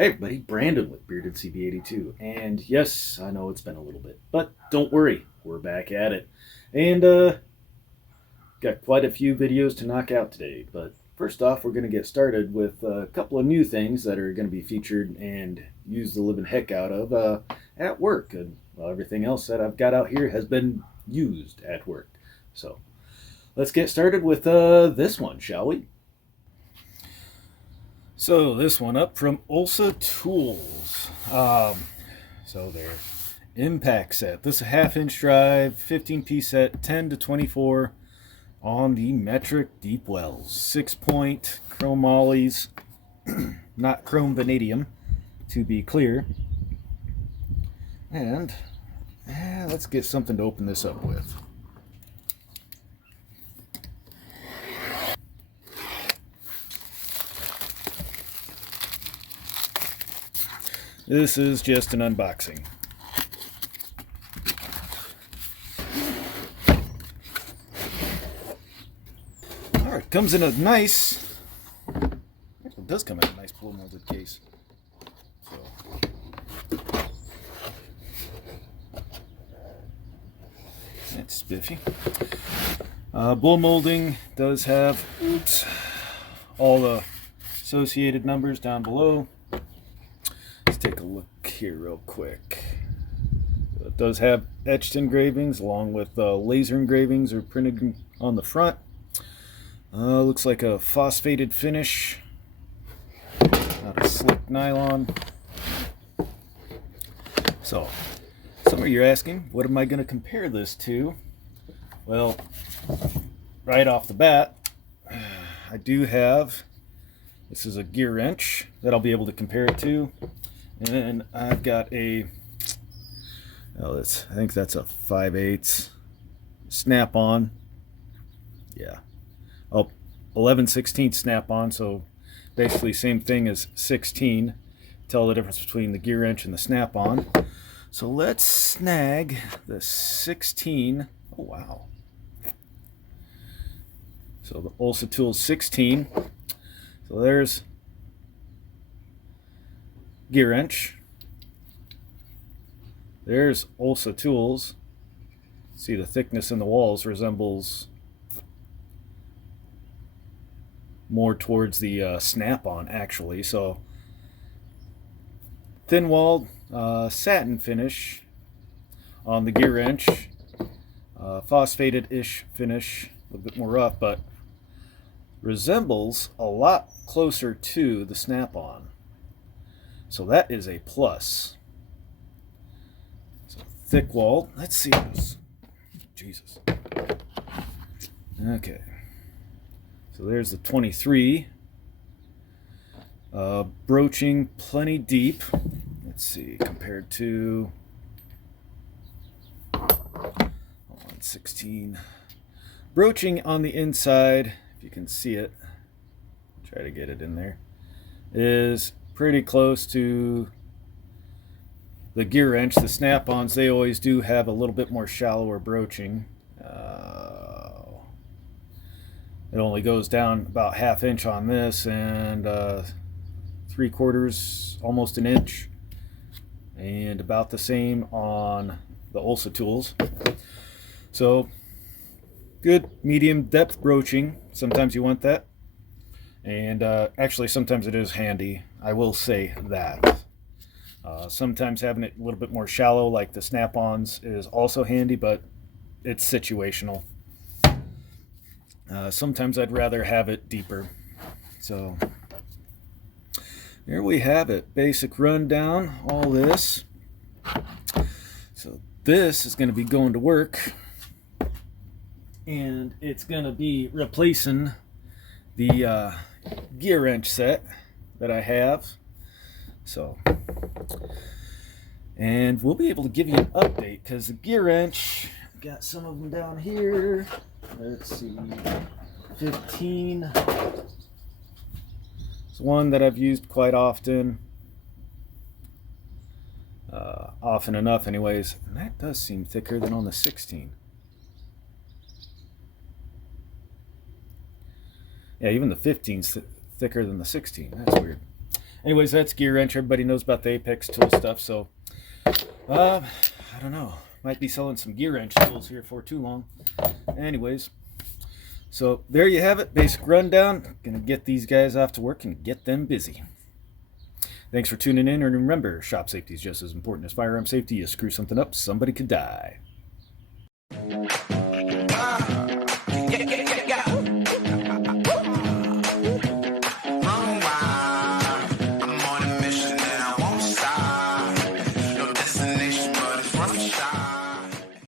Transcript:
Hey everybody, Brandon with Bearded CB82. And yes, I know it's been a little bit, but don't worry, we're back at it. And got quite a few videos to knock out today. But first off, we're going to get started with a couple of new things that are going to be featured and used the living heck out of at work. And well, everything else that I've got out here has been used at work. So let's get started with this one, shall we? So this one up from Olsa Tools. So their impact set. This is a half-inch drive, 15-piece set, 10 to 24 on the metric deep wells. 6-point chrome mollies, not chrome vanadium, to be clear. And let's get something to open this up with. This is just an unboxing. Alright, comes in a nice, it does come in a nice blow molded case. So, that's spiffy. Blow molding does have, all the associated numbers down below. Take a look here real quick. It does have etched engravings along with laser engravings are printed on the front. Looks like a phosphated finish, not a slick nylon. So some of you are asking, what am I going to compare this to? Well, right off the bat, I do have, this is a gear wrench that I'll be able to compare it to. And then I've got a, I think that's a 5/8 snap-on. Yeah. Oh, 11/16 snap-on, so basically same thing as 16. Tell the difference between the gear wrench and the snap-on. So let's snag the 16. Oh, wow. So the Olsa Tools 16. So there's gear wrench. There's Olsa Tools. See, the thickness in the walls resembles more towards the snap-on actually. So thin walled satin finish on the gear wrench, phosphated-ish finish, a little bit more rough, but resembles a lot closer to the snap-on. So that is a plus. So thick wall. Let's see this. Jesus. Okay. So there's the 23. Broaching plenty deep. Let's see, compared to 16. Broaching on the inside, if you can see it, try to get it in there, is pretty close to the gear wrench. The snap-ons, they always do have a little bit more shallower broaching. It only goes down about 1/2 inch on this and 3/4, almost an inch, and about the same on the Olsa Tools. So good medium depth broaching. Sometimes you want that. And actually sometimes it is handy, I will say that. Sometimes having it a little bit more shallow like the snap-ons is also handy, but it's situational. Sometimes I'd rather have it deeper. So here we have it, basic rundown, all this. So this is going to be going to work, and it's going to be replacing the gear wrench set that I have. So, and we'll be able to give you an update because the gear wrench, got some of them down here. Let's see, 15. It's one that I've used quite often, often enough anyways, and that does seem thicker than on the 16. Yeah, even the 15's thicker than the 16. That's weird. Anyways, that's gear wrench. Everybody knows about the Apex tool stuff, so I don't know. Might be selling some gear wrench tools here for too long. Anyways, so there you have it. Basic rundown. Gonna get these guys off to work and get them busy. Thanks for tuning in, and remember, shop safety is just as important as firearm safety. You screw something up, somebody could die.